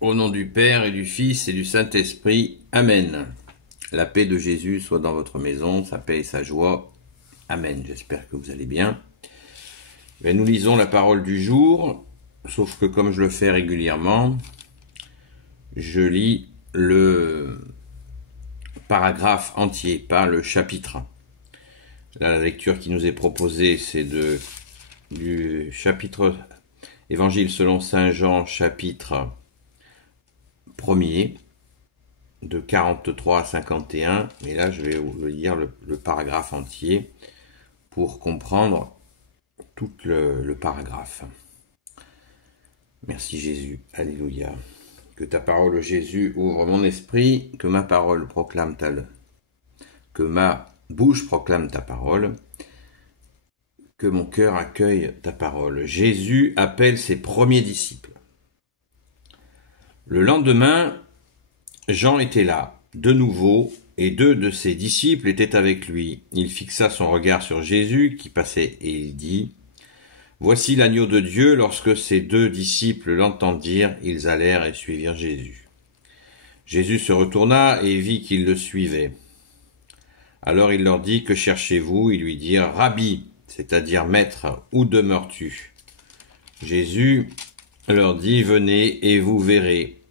Au nom du Père et du Fils et du Saint-Esprit. Amen. La paix de Jésus soit dans votre maison, sa paix et sa joie. Amen. J'espère que vous allez bien. Nous lisons la parole du jour, sauf que comme je le fais régulièrement, je lis le paragraphe entier, pas le chapitre. Là, la lecture qui nous est proposée, c'est du chapitre Évangile selon Saint Jean, chapitre 1er, de 43 à 51. Et là, je vais vous lire le paragraphe entier pour comprendre tout le paragraphe. Merci Jésus. Alléluia. Que ta parole, Jésus, ouvre mon esprit, que ma parole proclame que ma bouche proclame ta parole, que mon cœur accueille ta parole. Jésus appelle ses premiers disciples. Le lendemain, Jean était là, de nouveau, et 2 de ses disciples étaient avec lui. Il fixa son regard sur Jésus qui passait et il dit : Voici l'agneau de Dieu. Lorsque ces 2 disciples l'entendirent, ils allèrent et suivirent Jésus. Jésus se retourna et vit qu'ils le suivaient. Alors il leur dit : Que cherchez-vous ? Ils lui dirent : Rabbi, c'est-à-dire maître, où demeures-tu ? Jésus leur dit : Venez et vous verrez.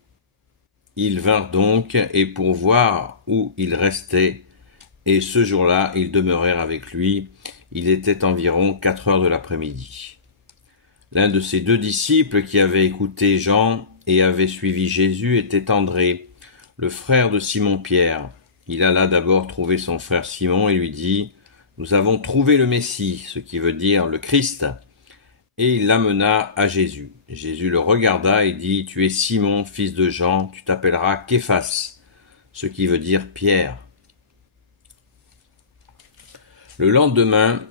Ils vinrent donc, et pour voir où il restait, et ce jour-là, ils demeurèrent avec lui. Il était environ 4 heures de l'après-midi. L'un de ces 2 disciples qui avaient écouté Jean et avait suivi Jésus était André, le frère de Simon-Pierre. Il alla d'abord trouver son frère Simon et lui dit : Nous avons trouvé le Messie, ce qui veut dire le Christ. Et il l'amena à Jésus. Jésus le regarda et dit : Tu es Simon, fils de Jean, tu t'appelleras Képhas, ce qui veut dire Pierre. Le lendemain,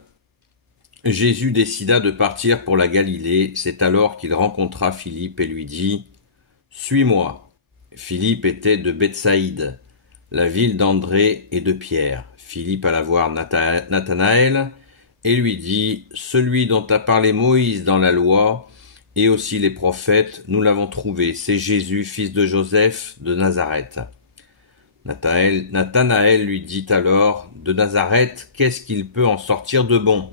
Jésus décida de partir pour la Galilée. C'est alors qu'il rencontra Philippe et lui dit : Suis-moi. Philippe était de Bethsaïde, la ville d'André et de Pierre. Philippe alla voir Nathanaël et lui dit : Celui dont a parlé Moïse dans la loi et aussi les prophètes, nous l'avons trouvé. C'est Jésus, fils de Joseph de Nazareth. Nathanaël lui dit alors : De Nazareth, qu'est-ce qu'il peut en sortir de bon ?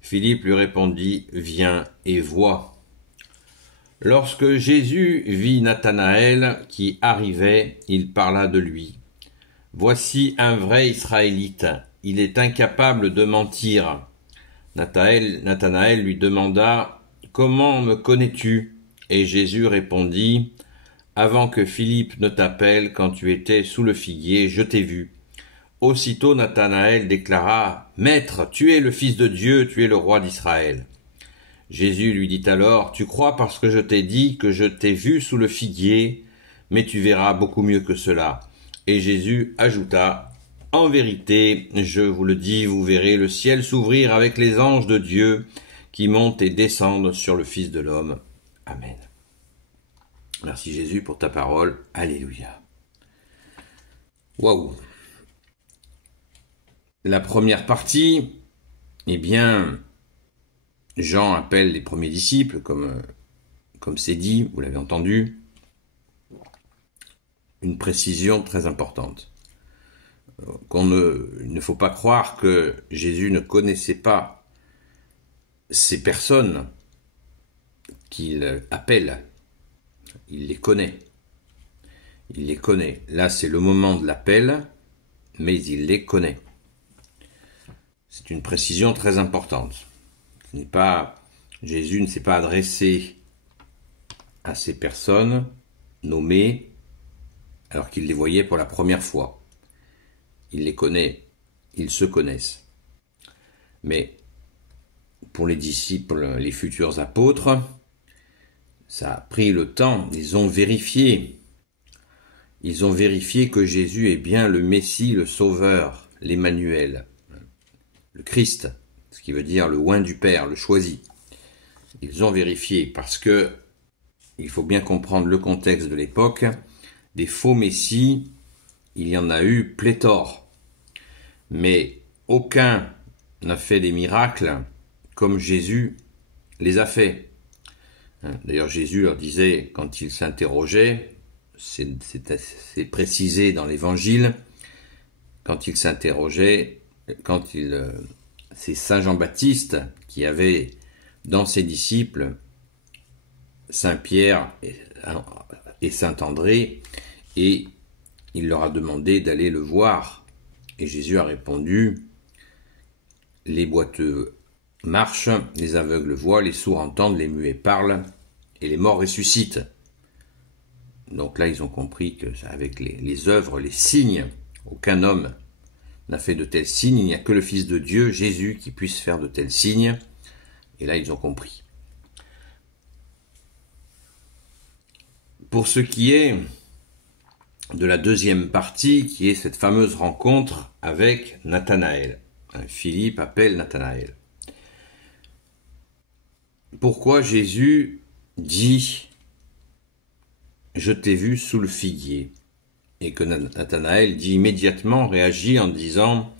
Philippe lui répondit : Viens et vois. Lorsque Jésus vit Nathanaël qui arrivait, il parla de lui : Voici un vrai Israélite, il est incapable de mentir. Nathanaël lui demanda : Comment me connais-tu ? Et Jésus répondit : Avant que Philippe ne t'appelle, quand tu étais sous le figuier, je t'ai vu. Aussitôt Nathanaël déclara : Maître, tu es le Fils de Dieu, tu es le roi d'Israël. Jésus lui dit alors : Tu crois parce que je t'ai dit que je t'ai vu sous le figuier, mais tu verras beaucoup mieux que cela. Et Jésus ajouta : En vérité, je vous le dis, vous verrez le ciel s'ouvrir avec les anges de Dieu qui montent et descendent sur le Fils de l'homme. Amen. Merci Jésus pour ta parole. Alléluia. Waouh. La première partie, eh bien, Jean appelle les premiers disciples, comme c'est dit, vous l'avez entendu. Une précision très importante. Il ne faut pas croire que Jésus ne connaissait pas ces personnes qu'il appelle. Il les connaît. Il les connaît. Là, c'est le moment de l'appel, mais il les connaît. C'est une précision très importante. Jésus ne s'est pas adressé à ces personnes nommées alors qu'il les voyait pour la première fois. Il les connaît, ils se connaissent. Mais pour les disciples, les futurs apôtres, ça a pris le temps, ils ont vérifié que Jésus est bien le Messie, le Sauveur, l'Emmanuel, le Christ, ce qui veut dire le oint du Père, le choisi. Ils ont vérifié parce que il faut bien comprendre le contexte de l'époque. Des faux messies, il y en a eu pléthore, mais aucun n'a fait des miracles comme Jésus les a fait. D'ailleurs, Jésus leur disait, quand il s'interrogeait, c'est précisé dans l'Évangile, quand il s'interrogeait, c'est Saint Jean-Baptiste qui avait dans ses disciples Saint Pierre et Saint André, et il leur a demandé d'aller le voir. Et Jésus a répondu, les boiteux marchent, les aveugles voient, les sourds entendent, les muets parlent, et les morts ressuscitent. Donc là, ils ont compris que avec les œuvres, les signes, aucun homme n'a fait de tels signes, il n'y a que le Fils de Dieu, Jésus, qui puisse faire de tels signes. Et là, ils ont compris. Pour ce qui est de la deuxième partie, qui est cette fameuse rencontre avec Nathanaël. Philippe appelle Nathanaël. Pourquoi Jésus dit « Je t'ai vu sous le figuier » et que Nathanaël dit immédiatement, réagit en disant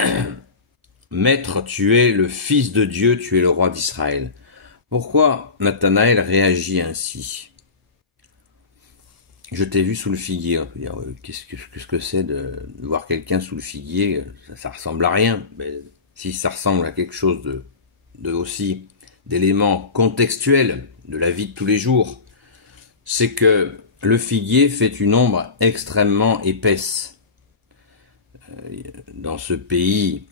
« Maître, tu es le Fils de Dieu, tu es le roi d'Israël ». Pourquoi Nathanaël réagit ainsi ? Je t'ai vu sous le figuier. On peut dire, qu'est-ce que c'est de voir quelqu'un sous le figuier? Ça ressemble à rien. Mais si ça ressemble à quelque chose aussi d'éléments contextuels de la vie de tous les jours, c'est que le figuier fait une ombre extrêmement épaisse. Dans ce pays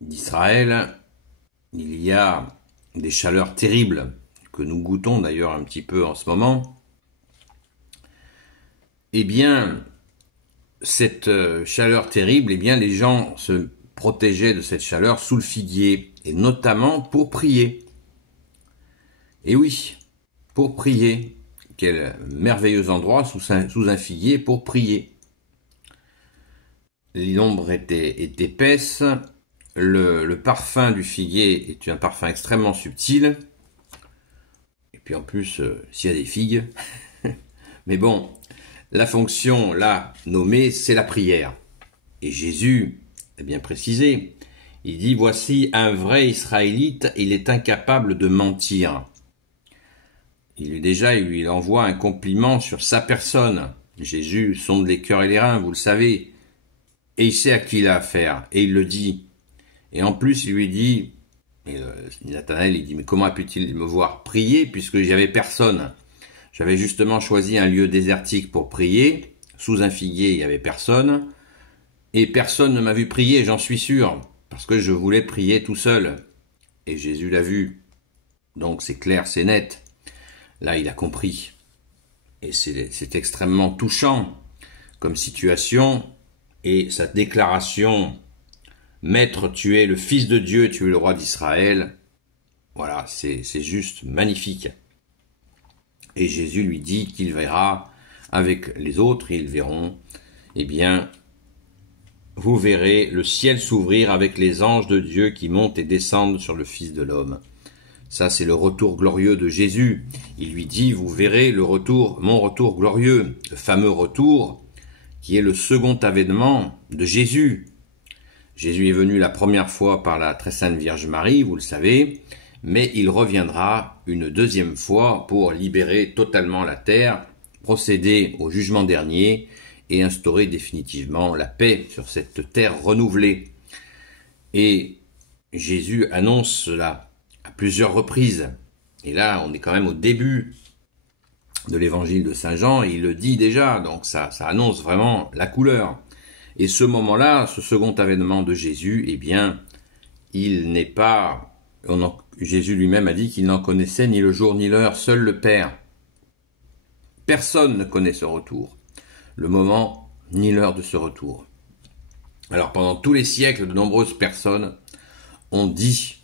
d'Israël, il y a des chaleurs terribles que nous goûtons d'ailleurs un petit peu en ce moment. Eh bien, cette chaleur terrible, eh bien, les gens se protégeaient de cette chaleur sous le figuier, et notamment pour prier. Et oui, pour prier. Quel merveilleux endroit sous un figuier pour prier. L'ombre est épaisse, le parfum du figuier est un parfum extrêmement subtil, et puis en plus, s'il y a des figues, mais bon, la fonction là nommée, c'est la prière. Et Jésus est bien précisé. Il dit, voici un vrai Israélite, il est incapable de mentir. Il lui envoie un compliment sur sa personne. Jésus sonde les cœurs et les reins, vous le savez. Et il sait à qui il a affaire. Et il le dit. Et en plus, il lui dit, Nathanaël, il dit, mais comment a-pu-t-il me voir prier puisque j'avais personne? J'avais justement choisi un lieu désertique pour prier. Sous un figuier, il n'y avait personne. Et personne ne m'a vu prier, j'en suis sûr. Parce que je voulais prier tout seul. Et Jésus l'a vu. Donc c'est clair, c'est net. Là, il a compris. Et c'est extrêmement touchant comme situation. Et sa déclaration, « Maître, tu es le Fils de Dieu, tu es le roi d'Israël », voilà, c'est juste magnifique. Et Jésus lui dit qu'il verra avec les autres, et ils verront, eh bien, vous verrez le ciel s'ouvrir avec les anges de Dieu qui montent et descendent sur le Fils de l'homme. Ça, c'est le retour glorieux de Jésus. Il lui dit, vous verrez mon retour glorieux, le fameux retour qui est le second avènement de Jésus. Jésus est venu la première fois par la très sainte Vierge Marie, vous le savez, mais il reviendra une deuxième fois pour libérer totalement la terre, procéder au jugement dernier et instaurer définitivement la paix sur cette terre renouvelée. Et Jésus annonce cela à plusieurs reprises. Et là, on est quand même au début de l'évangile de Saint Jean, et il le dit déjà, donc ça annonce vraiment la couleur. Et ce moment-là, ce second avènement de Jésus, eh bien, il n'est pas... Jésus lui-même a dit qu'il n'en connaissait ni le jour ni l'heure, seul le Père. Personne ne connaît ce retour, le moment ni l'heure de ce retour. Alors pendant tous les siècles, de nombreuses personnes ont dit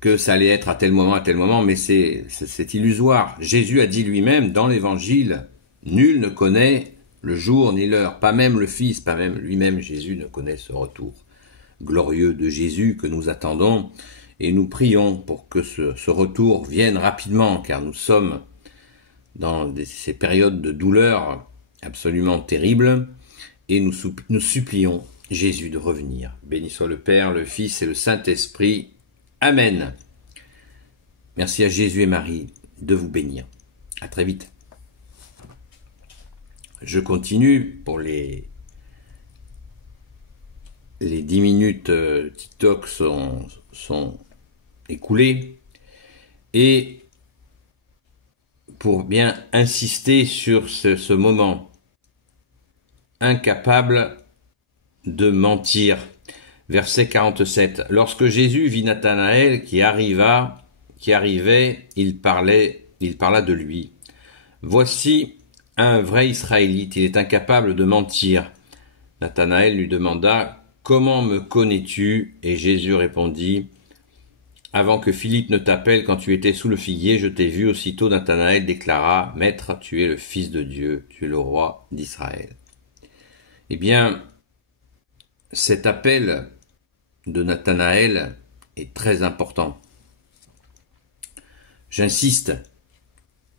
que ça allait être à tel moment, mais c'est illusoire. Jésus a dit lui-même dans l'Évangile, nul ne connaît le jour ni l'heure, pas même le Fils, pas même lui-même, Jésus ne connaît ce retour glorieux de Jésus que nous attendons, et nous prions pour que ce retour vienne rapidement, car nous sommes dans ces périodes de douleur absolument terribles, et nous supplions Jésus de revenir. Béni soit le Père, le Fils et le Saint-Esprit. Amen. Merci à Jésus et Marie de vous bénir. À très vite. Je continue pour les 10 minutes TikTok sont écoulées. Et pour bien insister sur ce moment, incapable de mentir. Verset 47. Lorsque Jésus vit Nathanaël qui arrivait, il parla de lui. Voici un vrai Israélite, il est incapable de mentir. Nathanaël lui demanda, comment me connais-tu? Et Jésus répondit, avant que Philippe ne t'appelle, quand tu étais sous le figuier, je t'ai vu. Aussitôt Nathanaël déclara, Maître, tu es le Fils de Dieu, tu es le roi d'Israël. Eh bien, cet appel de Nathanaël est très important. J'insiste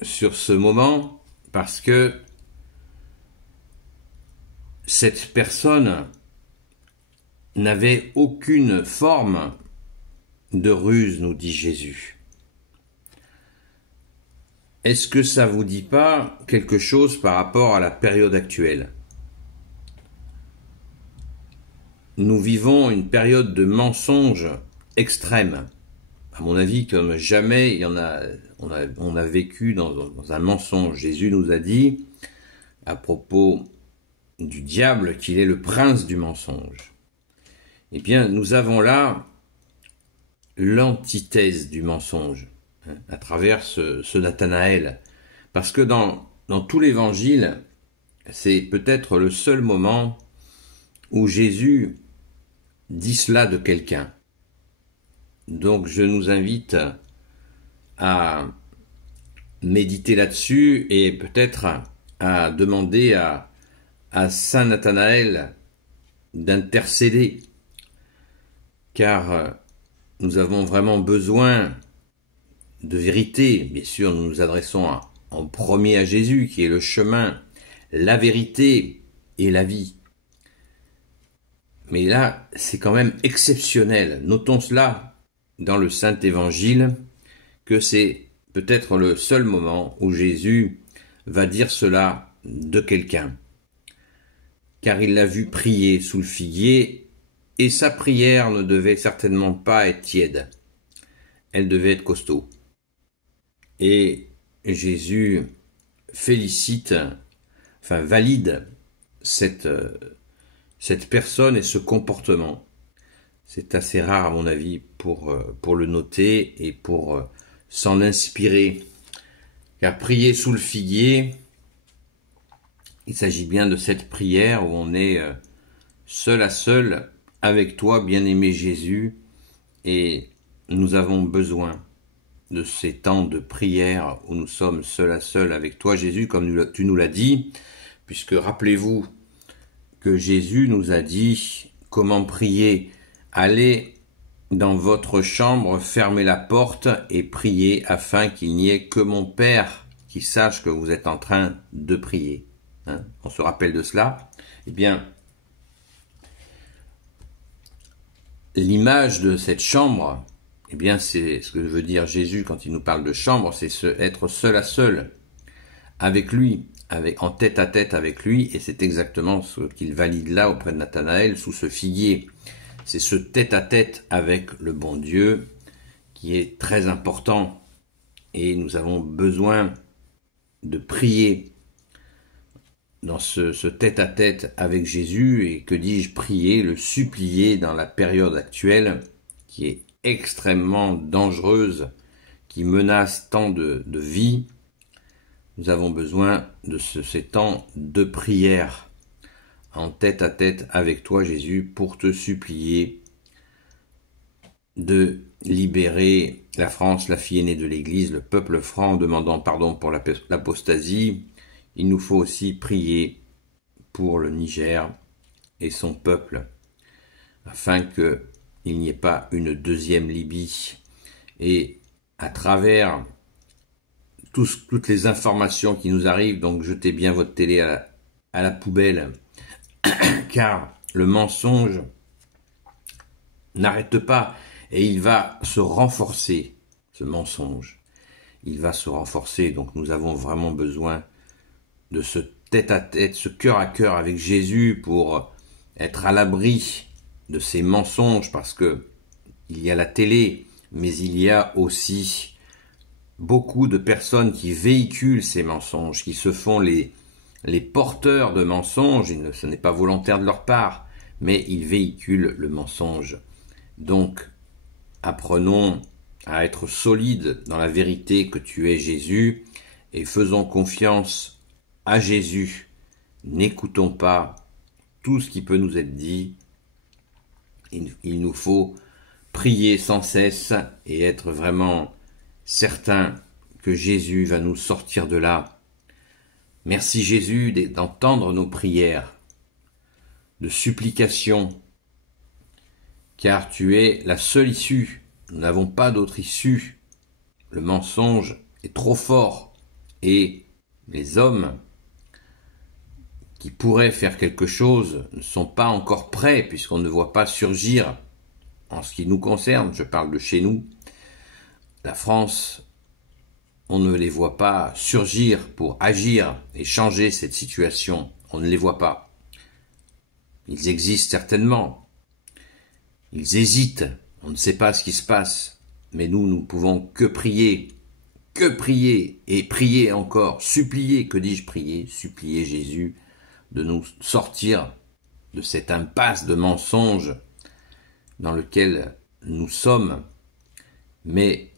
sur ce moment parce que cette personne n'avait aucune forme de ruse, nous dit Jésus. Est-ce que ça vous dit pas quelque chose par rapport à la période actuelle? Nous vivons une période de mensonges extrêmes. À mon avis, comme jamais, on a vécu dans un mensonge. Jésus nous a dit, à propos du diable, qu'il est le prince du mensonge. Eh bien, nous avons là l'antithèse du mensonge, à travers ce Nathanaël. Parce que dans tout l'évangile, c'est peut-être le seul moment où Jésus dit cela de quelqu'un. Donc je nous invite à méditer là-dessus et peut-être à demander à Saint Nathanaël d'intercéder, car nous avons vraiment besoin de vérité. Bien sûr, nous nous adressons en premier à Jésus, qui est le chemin, la vérité et la vie. Mais là, c'est quand même exceptionnel. Notons cela dans le Saint-Évangile, que c'est peut-être le seul moment où Jésus va dire cela de quelqu'un. Car il l'a vu prier sous le figuier, et sa prière ne devait certainement pas être tiède. Elle devait être costaud. Et Jésus valide cette personne et ce comportement. C'est assez rare à mon avis pour le noter et pour s'en inspirer. Car prier sous le figuier, il s'agit bien de cette prière où on est seul à seul avec toi, bien-aimé Jésus, et nous avons besoin de ces temps de prière où nous sommes seul à seul avec toi, Jésus, comme tu nous l'as dit, puisque rappelez-vous que Jésus nous a dit comment prier. Allez dans votre chambre, fermez la porte et priez afin qu'il n'y ait que mon Père qui sache que vous êtes en train de prier. On se rappelle de cela? Eh bien, l'image de cette chambre, eh bien, c'est ce que veut dire Jésus quand il nous parle de chambre, c'est être seul à seul avec lui, en tête à tête avec lui, et c'est exactement ce qu'il valide là auprès de Nathanaël sous ce figuier. C'est ce tête à tête avec le bon Dieu qui est très important, et nous avons besoin de prier dans ce tête à tête avec Jésus, et que dis-je, prier, le supplier dans la période actuelle qui est extrêmement dangereuse, qui menace tant de vies. Nous avons besoin de ces temps de prière en tête à tête avec toi, Jésus, pour te supplier de libérer la France, la fille aînée de l'Église, le peuple franc, en demandant pardon pour l'apostasie. Il nous faut aussi prier pour le Niger et son peuple, afin qu'il n'y ait pas une deuxième Libye. Et à travers toutes les informations qui nous arrivent, donc jetez bien votre télé à la poubelle, car le mensonge n'arrête pas et il va se renforcer ce mensonge. Il va se renforcer, donc nous avons vraiment besoin de ce tête-à-tête, ce cœur à cœur avec Jésus pour être à l'abri de ces mensonges, parce que il y a la télé, mais il y a aussi beaucoup de personnes qui véhiculent ces mensonges, qui se font les porteurs de mensonges. Ce n'est pas volontaire de leur part, mais ils véhiculent le mensonge. Donc, apprenons à être solides dans la vérité que tu es Jésus, et faisons confiance à Jésus. N'écoutons pas tout ce qui peut nous être dit. Il nous faut prier sans cesse et être vraiment certain que Jésus va nous sortir de là. Merci Jésus d'entendre nos prières de supplication, car tu es la seule issue. Nous n'avons pas d'autre issue. Le mensonge est trop fort et les hommes qui pourraient faire quelque chose ne sont pas encore prêts, puisqu'on ne voit pas surgir, en ce qui nous concerne, je parle de chez nous, la France, on ne les voit pas surgir pour agir et changer cette situation. On ne les voit pas. Ils existent certainement. Ils hésitent. On ne sait pas ce qui se passe. Mais nous ne pouvons que prier et prier encore, supplier, que dis-je prier, supplier Jésus de nous sortir de cette impasse de mensonges dans lequel nous sommes, mais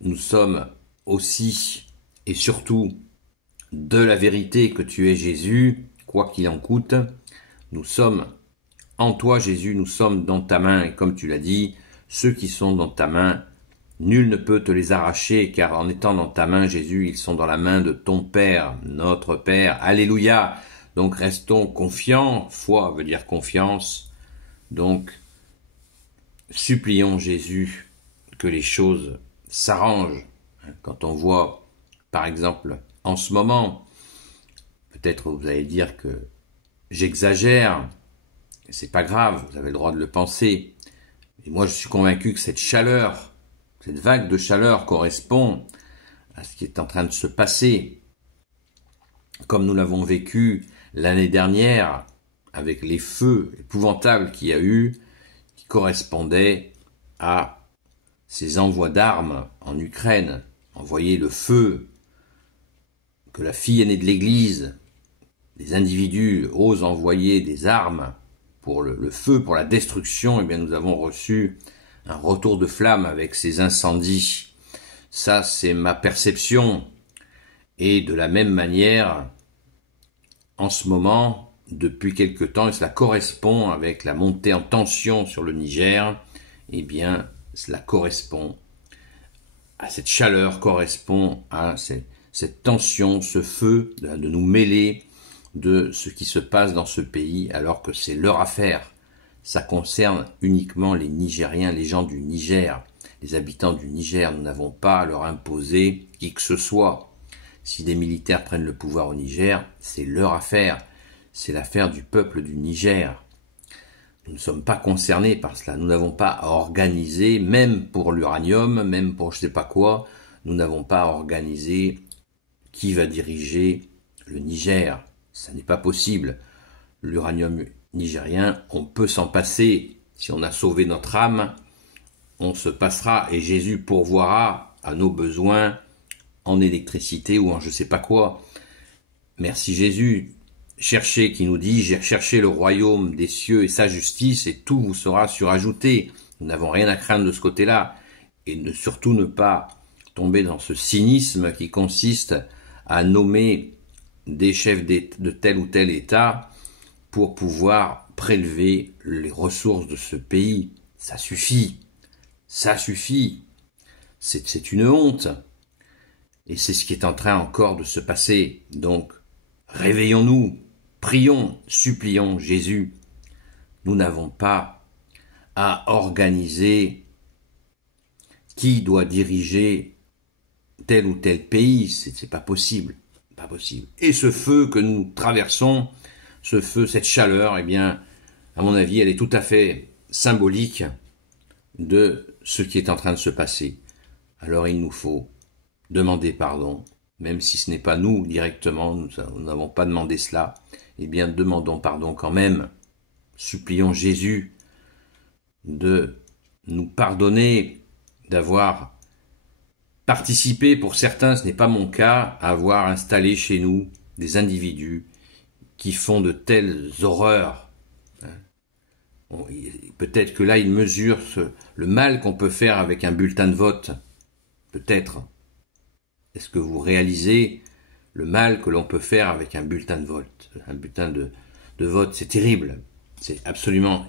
nous sommes aussi et surtout de la vérité que tu es Jésus, quoi qu'il en coûte. Nous sommes en toi Jésus, nous sommes dans ta main, et comme tu l'as dit, ceux qui sont dans ta main, nul ne peut te les arracher, car en étant dans ta main Jésus, ils sont dans la main de ton Père, notre Père. Alléluia. Donc restons confiants, foi veut dire confiance, donc supplions Jésus que les choses s'arrangent. Quand on voit, par exemple, en ce moment, peut-être vous allez dire que j'exagère, c'est pas grave, vous avez le droit de le penser, et moi je suis convaincu que cette chaleur, cette vague de chaleur correspond à ce qui est en train de se passer, comme nous l'avons vécu l'année dernière, avec les feux épouvantables qu'il y a eu, qui correspondaient à ces envois d'armes en Ukraine, envoyer le feu, que la fille aînée de l'Église, des individus osent envoyer des armes pour le feu, pour la destruction, eh bien nous avons reçu un retour de flamme avec ces incendies. Ça, c'est ma perception. Et de la même manière, en ce moment, depuis quelque temps, et cela correspond avec la montée en tension sur le Niger, eh bien, cela correspond à cette chaleur, correspond à cette tension, ce feu, de nous mêler de ce qui se passe dans ce pays, alors que c'est leur affaire. Ça concerne uniquement les Nigériens, les gens du Niger, les habitants du Niger. Nous n'avons pas à leur imposer qui que ce soit. Si des militaires prennent le pouvoir au Niger, c'est leur affaire. C'est l'affaire du peuple du Niger. Nous ne sommes pas concernés par cela. Nous n'avons pas à organiser, même pour l'uranium, même pour je sais pas quoi, nous n'avons pas à organiser qui va diriger le Niger. Ça n'est pas possible. L'uranium nigérien, on peut s'en passer. Si on a sauvé notre âme, on se passera et Jésus pourvoira à nos besoins en électricité ou en je sais pas quoi. Merci Jésus. Cherchez, qui nous dit, j'ai cherché le royaume des cieux et sa justice et tout vous sera surajouté. Nous n'avons rien à craindre de ce côté-là. Et surtout ne pas tomber dans ce cynisme qui consiste à nommer des chefs de tel ou tel État pour pouvoir prélever les ressources de ce pays. Ça suffit. Ça suffit. C'est une honte. Et c'est ce qui est en train encore de se passer. Donc, réveillons-nous, prions, supplions Jésus. Nous n'avons pas à organiser qui doit diriger tel ou tel pays. C'est pas possible. Pas possible. Et ce feu que nous traversons, ce feu, cette chaleur, eh bien, à mon avis, elle est tout à fait symbolique de ce qui est en train de se passer. alors il nous faut demander pardon, même si ce n'est pas nous directement, nous n'avons pas demandé cela, eh bien demandons pardon quand même, supplions Jésus de nous pardonner d'avoir participé, pour certains ce n'est pas mon cas, à avoir installé chez nous des individus qui font de telles horreurs. Peut-être que là, ils mesurent le mal qu'on peut faire avec un bulletin de vote. Peut-être. Est-ce que vous réalisez le mal que l'on peut faire avec un bulletin de vote? Un bulletin de vote, c'est terrible. C'est absolument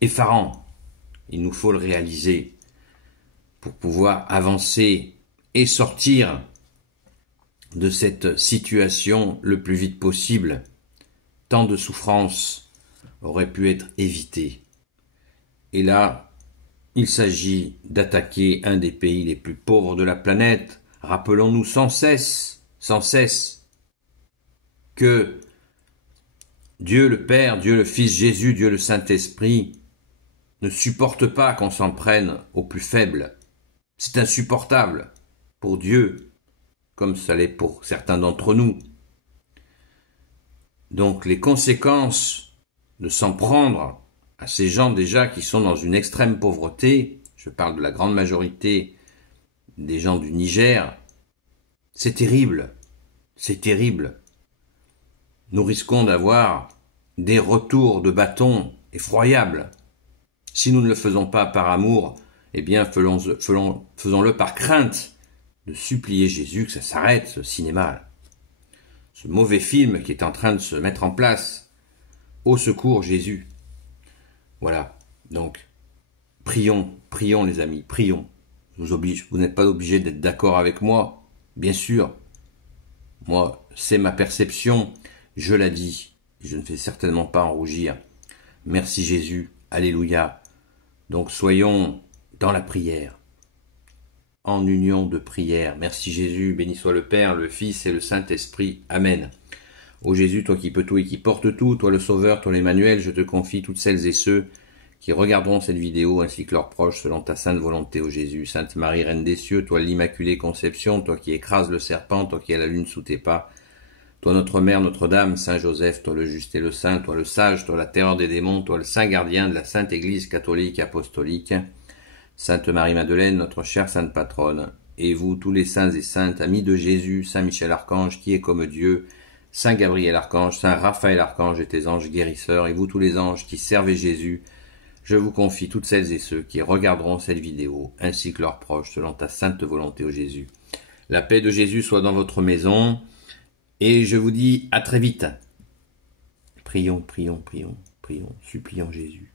effarant. Il nous faut le réaliser pour pouvoir avancer et sortir de cette situation le plus vite possible. Tant de souffrances auraient pu être évitées. Et là, il s'agit d'attaquer un des pays les plus pauvres de la planète. Rappelons-nous sans cesse, que Dieu le Père, Dieu le Fils Jésus, Dieu le Saint-Esprit ne supporte pas qu'on s'en prenne aux plus faibles. C'est insupportable pour Dieu, comme ça l'est pour certains d'entre nous. Donc les conséquences de s'en prendre à ces gens déjà qui sont dans une extrême pauvreté, je parle de la grande majorité des gens du Niger, c'est terrible, c'est terrible. Nous risquons d'avoir des retours de bâton effroyables. Si nous ne le faisons pas par amour, eh bien faisons-le par crainte de supplier Jésus que ça s'arrête, ce cinéma, ce mauvais film qui est en train de se mettre en place. Au secours Jésus. Voilà, donc prions les amis, prions. Vous n'êtes pas obligés d'être d'accord avec moi, bien sûr. Moi, c'est ma perception, je la dis, je ne vais certainement pas en rougir. Merci Jésus, alléluia. Donc soyons dans la prière, en union de prière. Merci Jésus, béni soit le Père, le Fils et le Saint-Esprit. Amen. Ô Jésus, toi qui peux tout et qui portes tout, toi le Sauveur, toi l'Emmanuel, je te confie toutes celles et ceux qui regarderont cette vidéo ainsi que leurs proches selon ta sainte volonté, ô Jésus. Sainte Marie, Reine des cieux, toi l'Immaculée Conception, toi qui écrases le serpent, toi qui as la lune sous tes pas, toi notre Mère, Notre-Dame, Saint Joseph, toi le juste et le saint, toi le sage, toi la terreur des démons, toi le saint gardien de la Sainte Église catholique et apostolique, Sainte Marie-Madeleine, notre chère Sainte Patronne, et vous tous les saints et saintes, amis de Jésus, Saint Michel Archange, qui est comme Dieu, Saint Gabriel Archange, Saint Raphaël Archange et tes anges guérisseurs, et vous tous les anges qui servez Jésus, je vous confie toutes celles et ceux qui regarderont cette vidéo, ainsi que leurs proches, selon ta sainte volonté, ô Jésus. La paix de Jésus soit dans votre maison, et je vous dis à très vite. Prions, supplions Jésus.